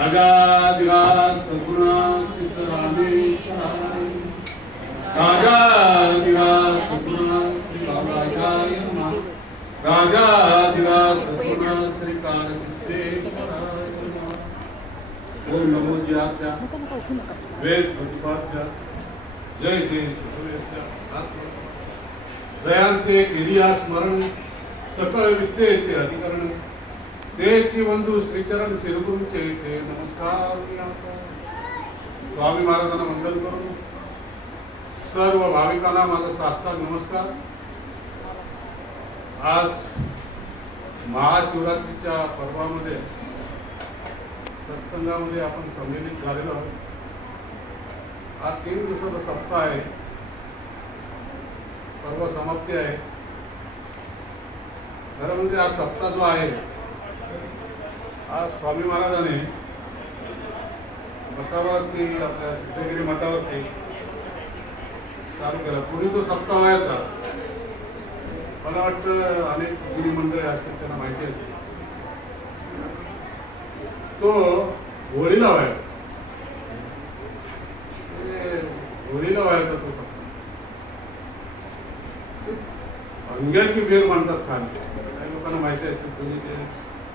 राजाधिराज सद्गुणात सिद्धरामेश्वराय राजाधिराज सद्गुणात श्री बाबाजाय नमः. राजाधिराज सद्गुणात श्री कालसिद्धेश्वराय नमः. ओम नमो ज्यात्या वेद प्रतिपाद्या जय जय सुखवेद्या आत्मा जयांचे स्मरण सकळ विद्येचे अधिकरण. तेचे बंधू श्रीचरण शिरगुरूंचे ते नमस्कार मी आपला. स्वामी महाराजांना वंदन करून सर्व भाविकांना माझा साष्टांग नमस्कार आज महाशिवरात्रीच्या पर्वामध्ये सत्संगामध्ये आपण संमिलित झालेलो आहोत हा तीन दिवसाचा सप्ताह आहे पर्व समाप्ती आहे खरं म्हणजे हा सप्ताह जो आहे आज स्वामी महाराजांनी मठावरती आपल्या सिद्धगिरी मठावरती चालू केला. पूर्वी जो सप्ताह व्हायचा मला वाटतं अनेक गुरु मंडळी असतील त्यांना माहिती असेल. तो होळीला व्हायचा. म्हणजे होळीला व्हायचा तो सप्ताह. अंग्याची बेर म्हणतात खाली. काही लोकांना माहिती असेल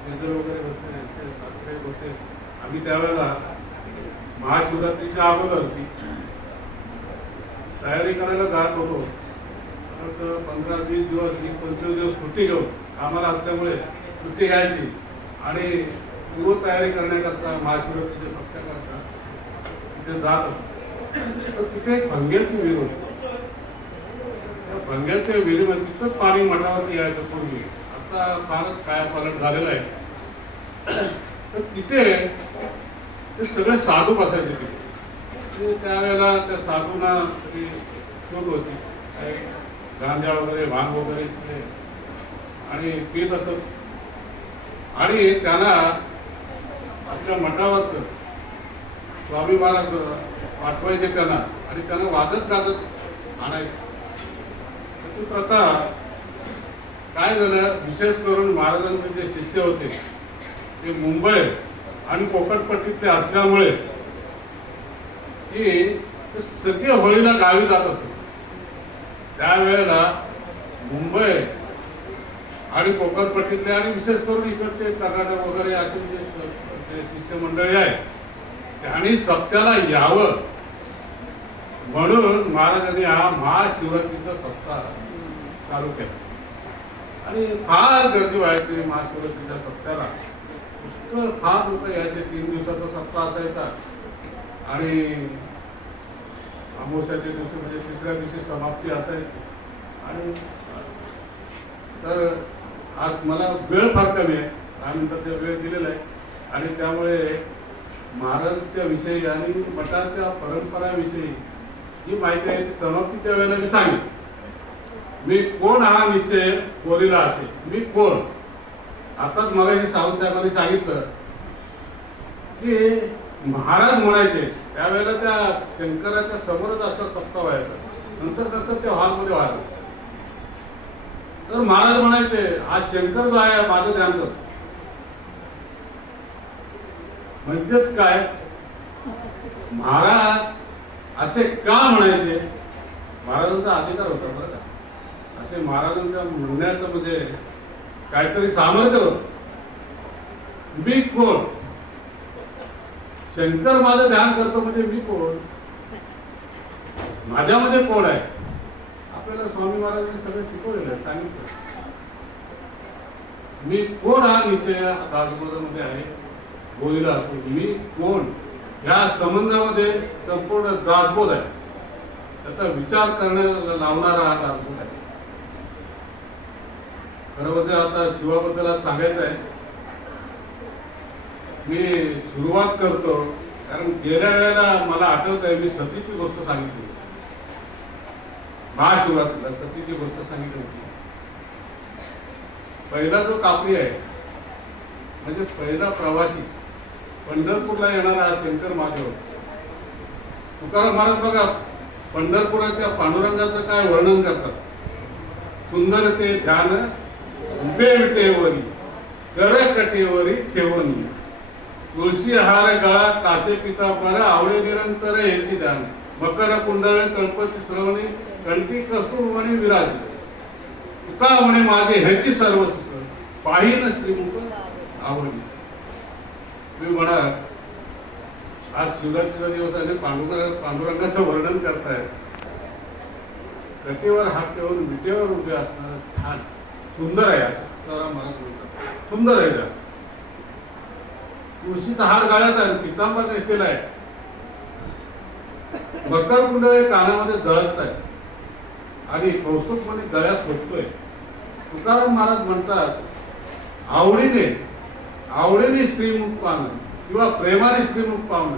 वगैरे होते सासरे होते. आम्ही त्यावेळेला महाशिवरात्रीच्या अगोदर तयारी करायला जात होतो. तर पंधरा वीस दिवस वीस पंचवीस दिवस सुट्टी घेऊन कामाला असल्यामुळे सुट्टी घ्यायची आणि पूर्व तयारी करण्याकरता महाशिवरात्रीच्या सप्त्याकरता तिथे जात असतो. तर तिथे एक भंग्याची विहीर होती. भंग्याच्या विहिरीमध्ये तिथंच पाणी मठावरती यायचं पूर्वी. आता फारच कायापालट झालेलं आहे. तर तिथे ते सगळे साधू बसायचे तिथे. म्हणजे त्यावेळेला त्या साधूंना सगळी शोध होती. काही गांजा वगैरे भांग वगैरे आणि पीत असत. आणि त्यांना आपल्या मठावर स्वामी महाराज पाठवायचे त्यांना आणि त्यांना वाजत गाजत आणायचे. त्याची प्रथा काय झालं? विशेष करून महाराजांचे जे शिष्य होते ते मुंबई आणि कोकणपट्टीतले असल्यामुळे की सगळे होळीला गावी जात असत. त्यावेळेला मुंबई आणि कोकणपट्टीतले आणि विशेष करून इकडचे कर्नाटक वगैरे असे जे जे शिष्यमंडळी आहे त्यांनी सप्त्याला यावं म्हणून महाराजांनी हा महाशिवरात्रीचा सप्ताह चालू केला. आणि फार गर्दी व्हायची. महाशिवरात्रीच्या सप्त्याला पुष्कळ फार लोक यायचे. तीन दिवसाचा सप्ताह असायचा. आणि अमावस्याच्या दिवशी म्हणजे तिसऱ्या दिवशी समाप्ती असायची. आणि तर आज मला वेळ फार कमी आहे. दहा वेळ दिलेला आहे. आणि त्यामुळे महाराजांच्या विषयी आणि मठाच्या परंपराविषयी जी माहिती आहे ती समाप्तीच्या वेळेला मी सांगेन. मी कोण हा निश्चय कोरीला असे मी कोण? आताच मगाशी सावंत साहेबांनी सांगितलं की महाराज म्हणायचे त्यावेळेला त्या शंकराच्या समोरच असा सप्ताह व्हायचा. नंतर नंतर ते हॉलमध्ये व्हायला तर महाराज म्हणायचे आज शंकर जो आहे माझं ध्यान कर. म्हणजेच काय? महाराज असे का म्हणायचे? महाराजांचा अधिकार होता बरं का. असे महाराजांच्या म्हणण्याचं म्हणजे काहीतरी सामर्थ्य होत. मी कोण? शंकर माझं ध्यान करतो म्हणजे मी कोण? माझ्यामध्ये कोण आहे? आपल्याला स्वामी महाराजांनी सगळं शिकवलेलं आहे सांगितलं. मी कोण हा निश्चय दासबोधामध्ये आहे? बोलीला असून मी कोण? या संबंधामध्ये संपूर्ण दासबोध आहे. त्याचा विचार करण्याला लावणारा हा दासबोध आहे. खरं म्हणजे आता शिवाबद्दल आज सांगायचं आहे. मी सुरुवात करतो कारण गेल्या वेळेला मला आठवत आहे मी सतीची गोष्ट सांगितली महाशिवरात्रीला सतीची गोष्ट सांगितली होती. पहिला जो कापडी आहे म्हणजे पहिला प्रवासी पंढरपूरला येणारा शंकर महादेव. तुकाराम महाराज बघा पंढरपुराच्या पांडुरंगाचं काय वर्णन करतात? सुंदर ते ध्यान उभे विटेवरी कटेवरी ठेवून तुळशी हार गळा कासे पिता पर आवडे निरंतर हेची ध्यान मकर कुंडळ कल्पती श्रवणी कंठी कस्तुरवणी विराज. तुका म्हणे माझे ह्याची सर्व सुख. पाहिन श्रीमुख आवडली तुम्ही म्हणा आज शिवरात्रीचा दिवस आहे पांडुकर पांडुरंगाचं वर्णन करताय कटेवर हात ठेवून विटेवर उभे असणार छान सुंदर आहे असं. तुकाराम महाराज म्हणतात सुंदर आहे का तुळशीचा हार गाळ्यात आहे पितांबर नेसलेला आहे. मकर कुंड कानामध्ये जळत आहे. आणि कौस्तुभपणे म्हणजे गळ्यात शोधतोय तुकाराम महाराज म्हणतात आवडीने आवडीने श्रीमुख पाहणं किंवा प्रेमाने श्रीमुख पाहणं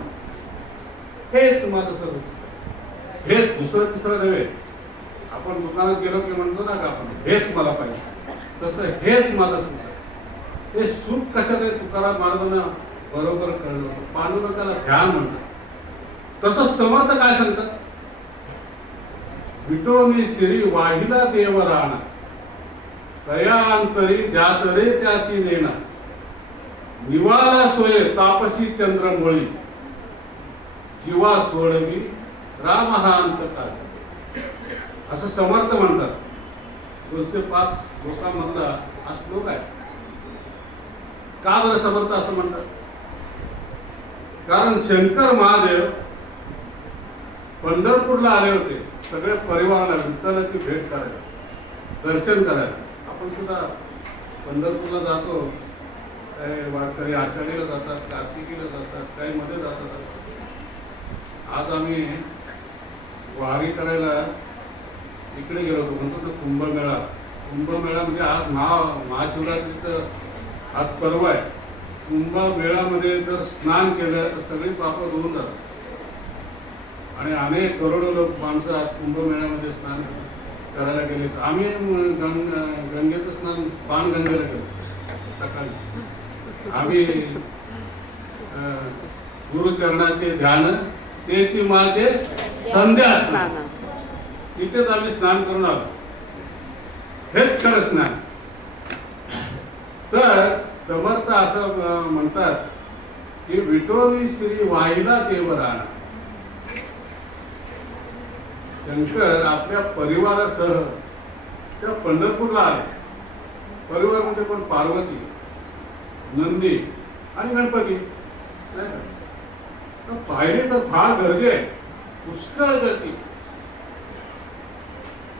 हेच माझं सर्व हेच दुसरं तिसरं नव्हे. आपण दुकानात गेलो की म्हणतो ना का आपण हेच मला पाहिजे. तसं हेच माझं सुख आहे. हे सुख कशाने तुकाराम महाराजांना बरोबर कळलं होतं. पांडुरंगाला ध्यान म्हणतात. तसं समर्थ काय सांगतात? विटोनी श्री वाहिला देव राणा तया अंतरी ध्यास रे त्याची नेना निवाला सोये तापसी चंद्रमोळी जीवा सोडवी राम हा अंतकाल असं समर्थ म्हणतात. दोनशे पाच श्लोकामधला हा श्लोक आहे. का बरं समर्थ असं म्हणतात? कारण शंकर महादेव पंढरपूरला आले होते. सगळ्या परिवाराला विठ्ठलाची भेट करायला दर्शन करायला. आपण सुद्धा पंढरपूरला जातो. काही वारकरी आषाढीला जातात कार्तिकीला जातात काही मध्ये जातात. आज आम्ही वारी करायला इकडे गेलो होतो म्हणतो तो कुंभमेळा. कुंभमेळा म्हणजे आज महा महाशिवरात्रीचं आज पर्व आहे. कुंभमेळामध्ये जर स्नान केलं तर सगळी पापं धुवून जातात. आणि अनेक करोडो लोक माणसं आज कुंभमेळ्यामध्ये स्नान करायला गेले आम्ही गंग गंगेचं स्नान बाणगंगेला गेलो सकाळी. आम्ही गुरुचरणाचे ध्यान त्याची माझे संध्या स्नान इथेच आम्ही स्नान करून आलो हेच खरं स्नान. तर समर्थ असं म्हणतात की विटोली श्री वाहिला देव राणा शंकर आपल्या परिवारासह त्या पंढरपूरला आले. परिवार म्हणजे पण पार्वती नंदी आणि गणपती. नाही का? तर पाहिली तर फार गर्दी आहे. पुष्कळ गर्दी.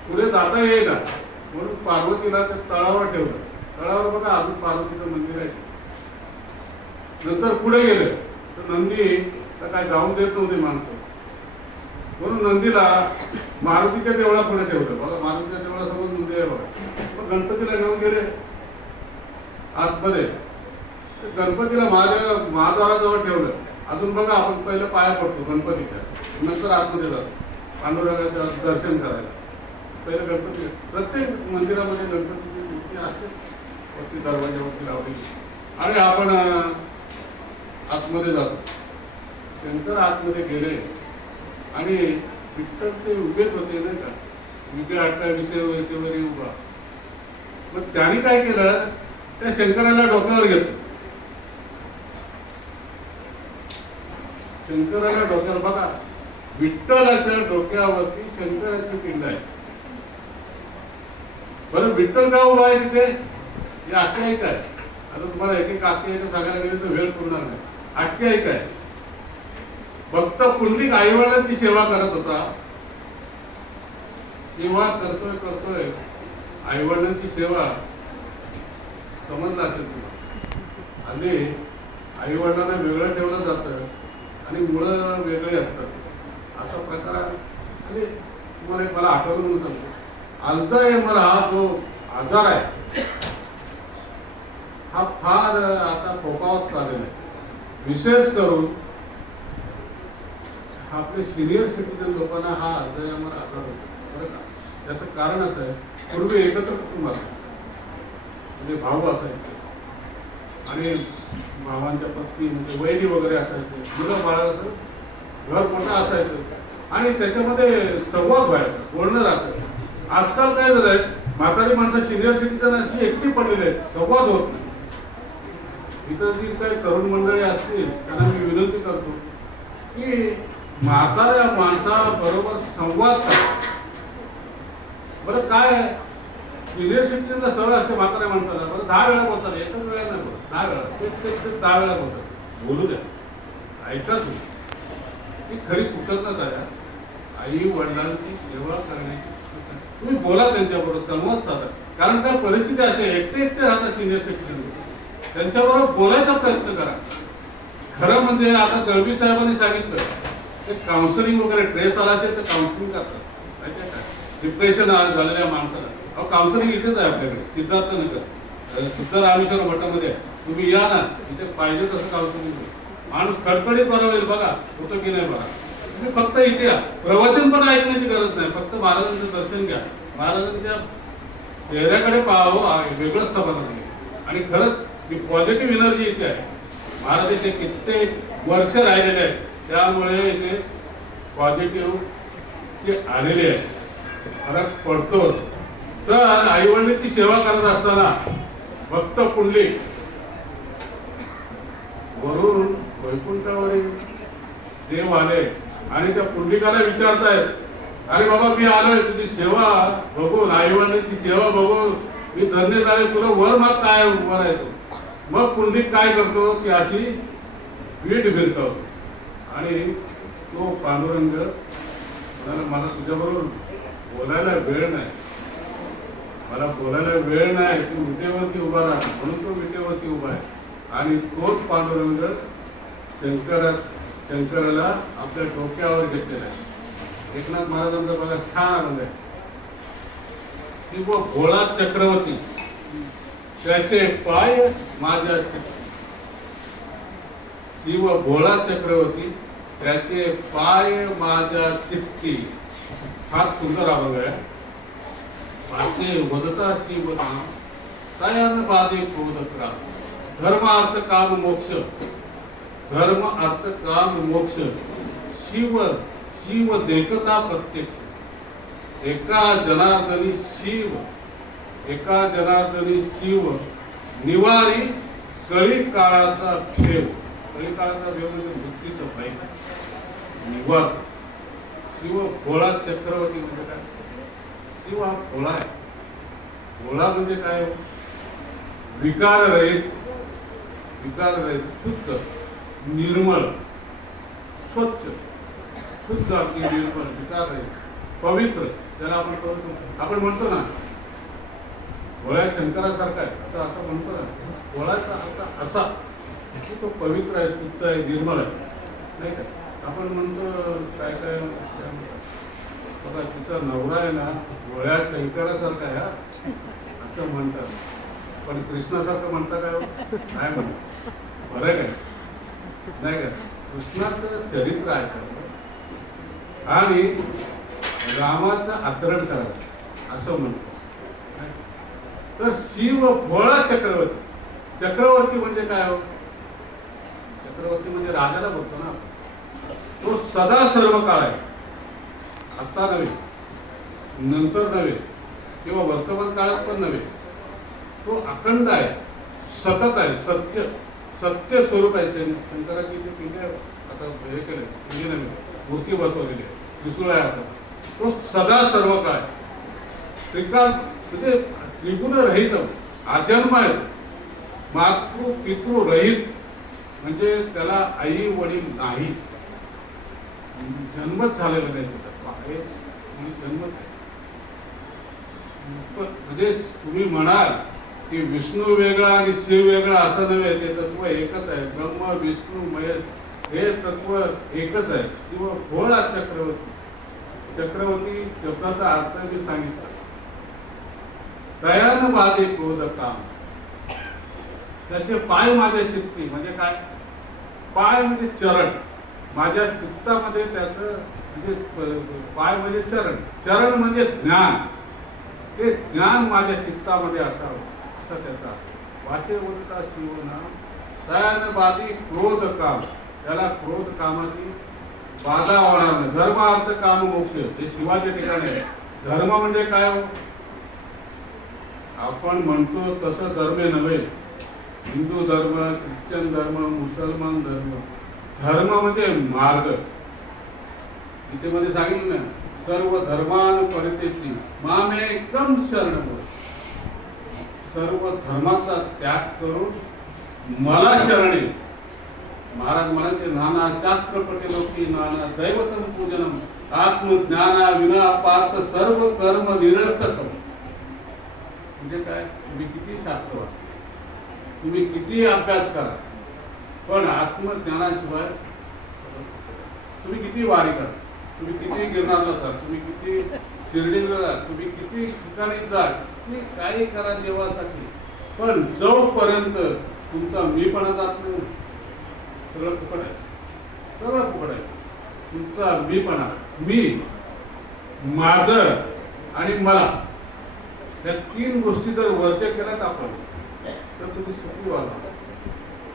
पुढे जाता येईल म्हणून पार्वतीला त्या तळावर ठेवलं. तळावर बघा अजून पार्वतीचं मंदिर आहे. नंतर पुढे गेले. तर नंदी तर काय जाऊन देत नव्हती माणसं. म्हणून नंदीला मारुतीच्या देवळा पुढे ठेवलं. बघा मारुतीच्या देवळासमोर नंदी आहे बघा. मग गणपतीला घेऊन गेले. आतमध्ये. ते गणपतीला माझ्या महाद्वाराजवळ ठेवलं. अजून बघा आपण पहिलं पाया पडतो गणपतीच्या. नंतर आतमध्ये जातो. पांडुरंगाचं दर्शन करायला. पहिलं गणपती प्रत्येक मंदिरामध्ये गणपतीची मूर्ती असते. वरती दरवाजावरती लावलेली. आणि आपण आतमध्ये जातो. शंकर आतमध्ये गेले. आणि विठ्ठल ते उभेच होते नाही का? विगे अठ्ठावीसशे वरती उभा. मग त्यांनी काय केलं? त्या शंकराला डोक्यावर घेतलं. शंकराला डोक्यावर बघा. विठ्ठलाच्या डोक्यावरती शंकराची पिंड आहे. बरं विठ्ठल का उभा आहे तिथे? ही आख्यायिका आहे. आता तुम्हाला एक एक आख्यायिका सांगायला गेली तर वेळ पुरणार नाही. आख्यायिका आहे. भक्त पुंडलिक आईवडिलांची सेवा करत होता. सेवा करतोय करतोय. आईवडिलांची सेवा समजलं असेल तुला हल्ली आईवडिलांना वेगळं ठेवलं जातं आणि मुलं वेगळे असतात. असा प्रकार आणि तुम्हाला मला आठवलं म्हणून सांगतो. अल्झायमर हा. जो हो. आजार आहे. हा फार आता फोकावत चाललेला आहे. विशेष करून आपले सिनियर सिटीजन लोकांना हा अल्झायमर आजार होतो. बरं का? त्याचं कारण असं आहे पूर्वी एकत्र कुटुंब असायचं. म्हणजे भाऊ असायचे. आणि भावांच्या पत्नी म्हणजे वैरी वगैरे असायचे. मुलं बाळाचं घर मोठं असायचं. आणि त्याच्यामध्ये संवाद व्हायचा बोलणं असायचं आजकाल काय झालंय म्हातारी माणसं सिनियर सिटीजन अशी एकटी पडलेली आहेत संवाद होत नाही. इतर जी काही तरुण मंडळी असतील त्यांना मी विनंती करतो की म्हाताऱ्या माणसाबरोबर संवाद करा. बरं काय आहे? सिनियर सिटीजनला सवय असते म्हाताऱ्या माणसाला. बरं दहा वेळा बोलतात एकच वेळा नाही बोलत. दहा वेळा तेच तेच दहा वेळा बोलतात. बोलू द्या. ऐका तुम्ही. ही खरी कुठं आहे. आई वडिलांची सेवा करण्याची तुम्ही बोला त्यांच्याबरोबर संवाद साधा. कारण त्या परिस्थिती अशी एकटे एकटे राहतात सिनियर सिटीजन त्यांच्याबरोबर बोलायचा प्रयत्न करा. खरं म्हणजे आता दळवी साहेबांनी सांगितलं ते काउन्सिलिंग वगैरे ट्रेस आला असेल तर काउन्सिलिंग करतात. माहिती आहे का? डिप्रेशन झालेल्या माणसाला. अहो काउन्सिलिंग इथेच आहे आपल्याकडे सिद्धार्थनगर. अं, सिद्धरामेश्वर मठामध्ये आहे. तुम्ही या ना इथे पाहिजे तसं काउन्सिलिंग माणूस कडकडीत बरं होईल बघा होतं की नाही बघा. तुम्ही फक्त इथे या. प्रवचन पण ऐकण्याची गरज नाही. फक्त महाराजांचं दर्शन घ्या. महाराजांच्या चेहऱ्याकडे पाहावं वेगळंच समाधान आहे. आणि खरंच ही पॉझिटिव्ह एनर्जी इथे आहे. महाराज इथे कित्येक वर्ष राहिलेले आहेत. त्यामुळे इथे पॉझिटिव्ह ते आलेले आहे फरक पडतोच. तर आईवडिलांची सेवा करत असताना भक्त पुंडलिक वरून वैकुंठावरील देव आले. आणि त्या पुंडलिकाला विचारतायत अरे बाबा मी आलोय तुझी सेवा बघू आईवडिलांची सेवा बघू. मी धन्य झाले तुला वर मग काय वर आहे तो मग पुंडलिक काय करतो? की अशी पीठ भिरतो. आणि तो पांडुरंग म्हणाला मला तुझ्याबरोबर बोलायला वेळ नाही. मला बोलायला वेळ नाही. तू विटेवरती उभा राहा. म्हणून तो विटेवरती उभा आहे. आणि तोच पांडुरंग शंकरा शंकराला आपल्या डोक्यावर घेतलेला आहे. एकनाथ महाराजांचा बघा छान आनंद आहे. शिव भोळा चक्रवर्ती. त्याचे पाय माझ्या शिव भोळा चक्रवर्ती त्याचे पाय माझ्या चित्ती फार सुंदर अभंग आहे. पाचे वदता शिवनाम तयान बाधे क्रोधक्रा धर्म अर्थ काम मोक्ष. धर्म अर्थ काम मोक्ष शिव शिव देखता प्रत्यक्ष. एका जनार्दनी शिव एका जनार्दनी शिव निवारी कळी काळाचा ठेव कळी काळाचा ठेव म्हणजे मृत्यूचं भय. निवार. शिव भोळा चक्रवर्ती म्हणजे काय? शिव हा भोळा आहे. भोळा म्हणजे काय? विकार रहित विकार रहित शुद्ध. निर्मल स्वच्छ शुद्ध आपली निर्मल विकार आहे. पवित्र त्याला आपण करू आपण म्हणतो ना भोळ्या शंकरासारखा आहे. असं असं म्हणतो ना भोळाचा अर्थ असा की तो पवित्र आहे शुद्ध आहे निर्मल आहे. नाही का? आपण म्हणतो काय काय म्हणतात. बघा तिचा नवरा आहे ना भोळ्या शंकरासारखा आहे हा. असं म्हणतात. पण कृष्णासारखं म्हणता काय हो? बरं काय नाही का? कृष्णाचं चरित्र आहे आणि रामाचं आचरण करावं असं म्हणतो. तर शिव भोळा चक्रवर्ती. चक्रवर्ती म्हणजे काय हो? चक्रवर्ती म्हणजे राजाला बोलतो ना तो सदा सर्व काळ आहे. आत्ता नव्हे नंतर नव्हे किंवा वर्तमान काळात पण नव्हे. तो अखंड आहे सतत आहे सत्य. सत्य स्वरूप आहे शं- शंकराची जी पिंड आता हे केलं पिंडी मूर्ती बसवलेली आहे. त्रिशूळ आहे आता. तो सदा सर्व काय? त्रिकाल म्हणजे त्रिगुण रहित. आजन्म आहे मातृ पितृ रहित. म्हणजे त्याला आई वडील नाही. जन्मच झालेला नाही त्याचा. हे जन्मच आहे. म्हणजे तुम्ही म्हणाल की विष्णू वेगळा आणि शिव वेगळा असं नव्हे ते तत्व एकच आहे. ब्रह्म विष्णू महेश हे तत्व एकच आहे. शिव भोळा चक्रवर्ती? चक्रवर्ती शब्दाचा अर्थ मी सांगितला. दयान बाधे क्रोध काम त्याचे पाय माझ्या चित्ती म्हणजे काय? पाय म्हणजे चरण. माझ्या चित्तामध्ये त्याचं म्हणजे पाय म्हणजे चरण. चरण म्हणजे ज्ञान. ते ज्ञान माझ्या चित्तामध्ये असावं. असा त्याचा. वाचे दयान बाधी क्रोध काम. त्याला क्रोध कामाची बाधा होणार धर्म अर्थ काम मोक्ष. हे शिवाच्या ठिकाणी धर्म म्हणजे काय हो? आपण म्हणतो तसं धर्म नव्हे. हिंदू धर्म ख्रिश्चन धर्म मुसलमान धर्म. धर्म म्हणजे मार्ग. गीतेमध्ये मध्ये सांगितलं ना सर्व धर्मान परितेची मामे एकदम शरण सर्व धर्माचा त्याग करून मला शरणे. महाराज म्हणाले नाना शास्त्र पटेलोकी नाना दैवतम पूजनम आत्मज्ञाना विना पार्थ सर्व कर्म निरर्थक म्हणजे काय? तुम्ही किती शास्त्र वाचा तुम्ही किती अभ्यास करा? पण आत्मज्ञानाशिवाय तुम्ही किती वारी करा? तुम्ही किती गिरणारला जा? तुम्ही किती शिर्डीला जा? तुम्ही किती ठिकाणी जा? तुम्ही काही करा देवासाठी. पण जोपर्यंत तुमचा मीपणा जात नाही सगळं फुकट आहे. सगळं फुकट आहे. तुमचा मीपणा मी माझं आणि मला या तीन गोष्टी जर वरच्या केल्यात आपण तर तुम्ही सुखी व्हाल.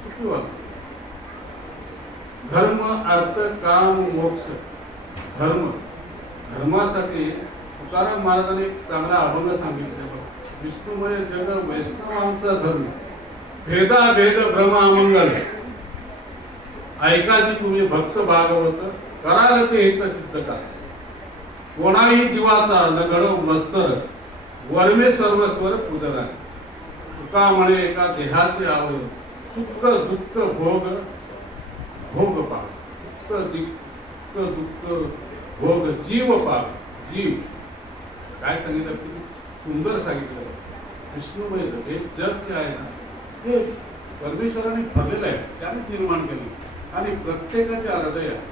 सुखी व्हाल. धर्म अर्थ काम मोक्ष. धर्म. धर्मासाठी तुकाराम महाराजांनी एक चांगला अभंग सांगितले. विष्णुमय जग वैष्णवांचा धर्म. भेदा भेद भ्रम अमंगल ऐका जी तुम्ही भक्त भागवत कराल ते हित सिद्ध करा. कोणाही जीवाचा न घडव मस्तर वर्मे सर्वस्वर पुदरा. तुका म्हणे एका देहाचे आवड सुख दुःख भोग भोग पाव सुख दुःख दुःख भोग जीव पाव जीव. काय सांगितलं सुंदर सांगितलं. विष्णुमय जग हे जग जे आहे ना हे परमेश्वराने भरलेलं आहे. त्यानेच निर्माण केलं. आणि प्रत्येकाच्या हृदयात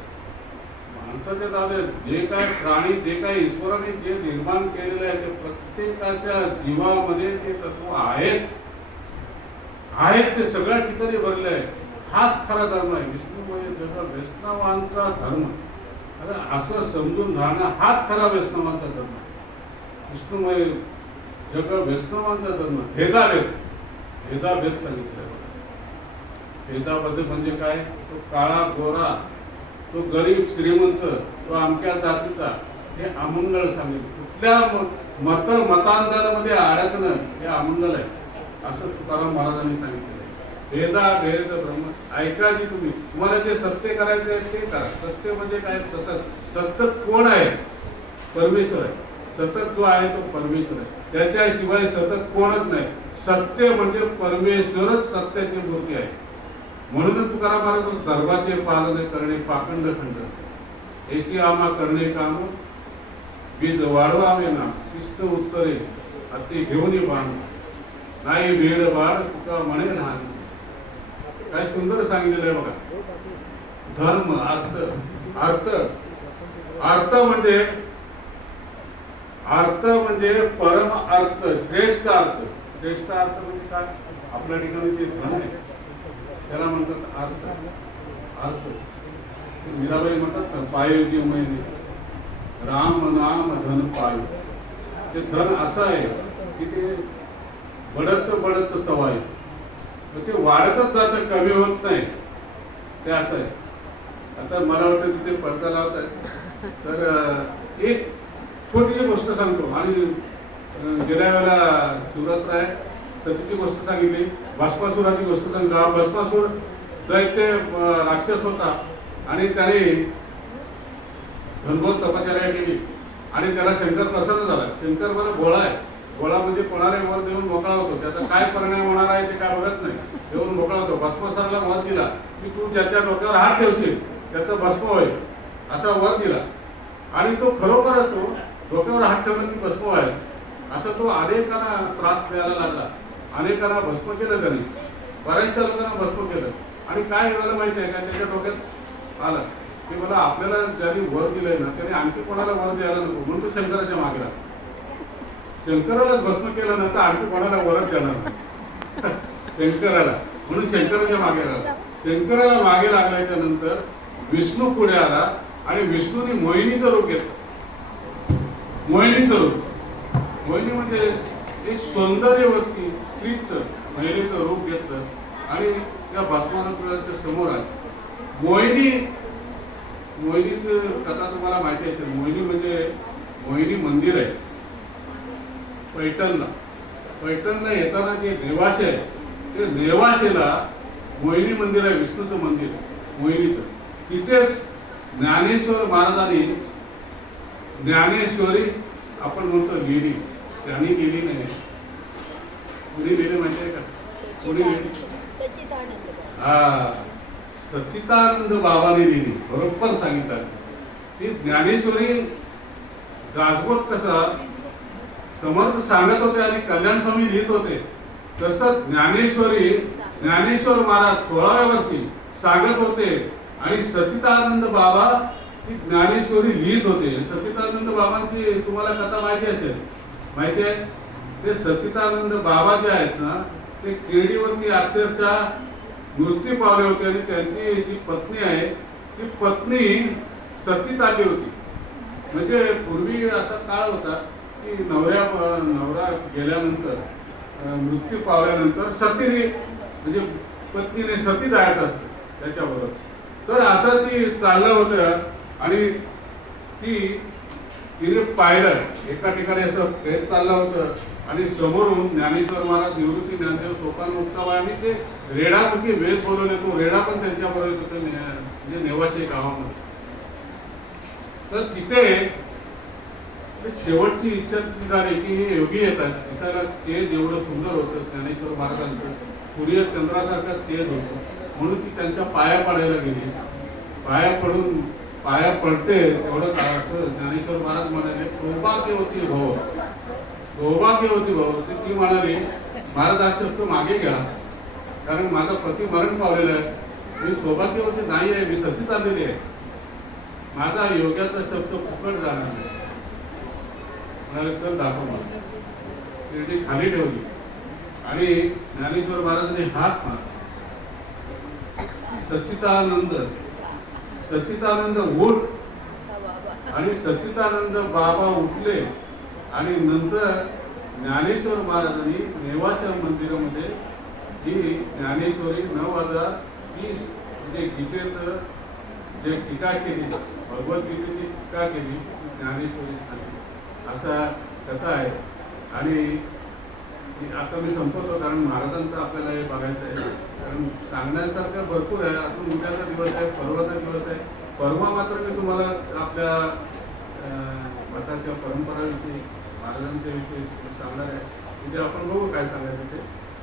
माणसाच्या ताब्यात जे काय प्राणी जे काय ईश्वराने जे निर्माण केलेलं आहे ते प्रत्येकाच्या जीवामध्ये ते तत्व आहेत. आहेत ते सगळ्या ठिकाणी भरले आहे. हाच खरा धर्म आहे. विष्णुमय जग वैष्णवांचा धर्म. आता असं समजून राहणं हाच खरा वैष्णवांचा धर्म आहे. विष्णुमय जग वैष्णवांचा धर्म भेदाभेद भेदाभेद सांगितलं भेदाभेद म्हणजे काय? तो काळा गोरा तो गरीब श्रीमंत तो अमक्या जातीचा हे अमंगळ सांगितलं. कुठल्या मत मतांतरामध्ये अडकणं हे अमंगल आहे. असं तुकाराम महाराजांनी सांगितलेलं आहे. भेदा भेद ब्रह्म. ऐका जी तुम्ही. तुम्हाला जे सत्य करायचे आहे ते करा. सत्य म्हणजे काय? सतत. सतत कोण आहे? परमेश्वर आहे. सतत जो आहे तो परमेश्वर आहे. त्याच्याशिवाय सतत कोणच नाही. सत्य म्हणजे परमेश्वरच सत्याची मूर्ती आहे. म्हणूनच तुकाराम महाराज धर्माचे पालन करणे पाखंड खंड. एकी आमा करणे काम. बीज वाढवावे ना. किस्त उत्तरे. अति घेऊन बाण नाही भेड बाळ सुका म्हणे लहान. काय सुंदर सांगितलेलं आहे बघा. धर्म अर्थ. अर्थ. अर्थ म्हणजे अर्थ म्हणजे परम अर्थ श्रेष्ठ अर्थ. श्रेष्ठ अर्थ म्हणजे काय? आपल्या ठिकाणी जे धन आहे त्याला म्हणतात अर्थ. अर्थ. मीराबाई म्हणतात ना पाय जी महिने. राम नाम धन पाय. ते धन असं आहे की ते बढत बढत सवाय. ते वाढतच जातं कमी होत नाही. ते असं आहे. आता मला वाटतं तिथे पडदा लावत आहे तर एक छोटीशी गोष्ट सांगतो. आणि गेल्या वेळेला शिवरात्र आहे सतीची गोष्ट सांगितली. भस्मासुराची गोष्ट सांगितली भस्मासूर दैत्य राक्षस होता. आणि त्याने घनघोर तपाचार्या केली आणि त्याला शंकर प्रसन्न झाला. शंकर बरं गोळा आहे. गोळा म्हणजे कोणारे वर देऊन मोकळा होतो. त्याचा काय परिणाम होणार आहे ते काय बघत नाही. देऊन मोकळा होतो. भस्मसरला वर दिला की तू ज्याच्या डोक्यावर हात ठेवशील त्याचं भस्म होईल. असा वर दिला. आणि तो खरोखरच तो डोक्यावर हात ठेवलं की भस्म व्हायला. असं तो अनेकांना त्रास द्यायला लागला. अनेकांना भस्म केलं त्याने बऱ्याचशा लोकांना भस्म केलं. आणि काय झालं माहिती आहे का? त्याच्या डोक्यात आलं. की मला आपल्याला ज्यांनी वर दिलंय ना त्याने आणखी कोणाला वर द्यायला नको? म्हणून तो शंकराच्या मागे शंकरालाच भस्म केलं ना तर आणखी कोणाला वरच देणार शंकराला. म्हणून शंकराच्या मागे राहिला. शंकराला मागे लागल्याच्या नंतर विष्णू पुढे आला आणि विष्णूने मोहिनीचं रूप घेतलं. मोहिनीचं रूप. मोहिनी म्हणजे एक सौंदर्यवती स्त्रीचं महिलेचं रूप घेतलं आणि त्या भस्मानंतराच्या समोर आली. मोहिनी मोहिनीचं कथा तुम्हाला माहिती असेल. मोहिनी म्हणजे मोहिनी मंदिर आहे. पैठणला. पैठणला येताना जे देवाशय आहे ते नेवाशेला मोहिनी मंदिर आहे विष्णूचं मंदिर मोहिनीचं तिथेच ज्ञानेश्वर महाराजांनी ज्ञानेश्वरी आपण म्हणतो गेली त्यांनी गेली नाही. कुणी गेली माहिती आहे का? कोणी गेली. हा. सच्चिदानंद बाबाने दिली. बरोबर सांगितलं. ती ज्ञानेश्वरी गाजवत कसा? समर्थ सांगत होते आणि कल्याण स्वामी लिहित होते. तसं ज्ञानेश्वरी ज्ञानेश्वर महाराज सोळाव्या वर्षी सांगत होते आणि सच्चिदानंद बाबा ती ज्ञानेश्वरी लिहित होते. सचितानंद बाबांची तुम्हाला कथा माहिती असेल. माहिती आहे? ते सचितानंद बाबा जे आहेत ना ते केडीवरती अक्षरशः मृत्यू पावले होते आणि त्यांची जी पत्नी आहे ती पत्नी सतीत आली होती. म्हणजे पूर्वी असा काळ होता की नवऱ्या नवरा गेल्यानंतर मृत्यू पावल्यानंतर सतीने म्हणजे पत्नीने सती जायचं असतं त्याच्याबरोबर. तर असं ती चाललं होतं. आणि ती तिने पाहिलं. एका ठिकाणी असं प्रेत चाललं होतं. आणि समोरून ज्ञानेश्वर महाराज निवृत्ती ज्ञानदेव सोपान मुक्ताबाई आणि ते रेडामुखी वेद बोलवले. तो रेडा पण त्यांच्याबरोबर येत होते म्हणजे नेवाशी गावामध्ये. तर तिथे म्हणजे शेवटची इच्छा तिथे झाली की हे योगी येतात. दिसायला तेज एवढं सुंदर होतं ज्ञानेश्वर महाराजांचं. सूर्य चंद्रासारखं तेज होतं. म्हणून ती त्यांच्या पाया पडायला गेली. पाया पडून पाया पडते तेवढं काय असं? ज्ञानेश्वर महाराज म्हणाले सौभाग्यवती भाऊ सौभाग्यवती भाऊ ती ती म्हणाली महाराज हा शब्द मागे घ्या. कारण माझा पती मरण पावलेला आहे. मी सौभाग्यवती नाही आहे मी सती आलेली आहे. माझा योग्याचा शब्द फुकट जाणार नाही. म्हणाले चल दाखव मला. शिर्डी खाली ठेवली. आणि ज्ञानेश्वर महाराजांनी हात मार सच्चिदानंद सचितानंद उठ. आणि सचितानंद बाबा उठले. आणि नंतर ज्ञानेश्वर महाराजांनी नेवाशा मंदिरामध्ये ही ज्ञानेश्वरी नऊ हजार वीस म्हणजे गीतेचं जे टीका केली भगवद्गीतेची टीका केली ती ज्ञानेश्वरी असा कथा आहे. आणि की आता मी संपवतो कारण महाराजांचं आपल्याला हे बघायचं आहे. कारण सांगण्यासारखं भरपूर आहे. अजून उद्याचा दिवस आहे परवाचा दिवस आहे. परवा मात्र मी तुम्हाला आपल्या मताच्या परंपराविषयी महाराजांच्या विषयी सांगणार आहे. उद्या आपण बघू काय सांगायचं ते.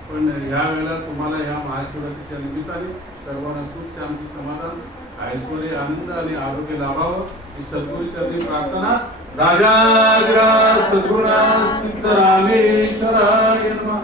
पण ह्या वेळेला तुम्हाला ह्या महाशिवरात्रीच्या निमित्ताने सर्वांना सुख शांती समाधान ऐश्वर्य आनंद आणि आरोग्य लाभावं. ही सद्गुरूचरणी प्रार्थना राजा सद्गुणा सिद्धरामेश्वराय नमः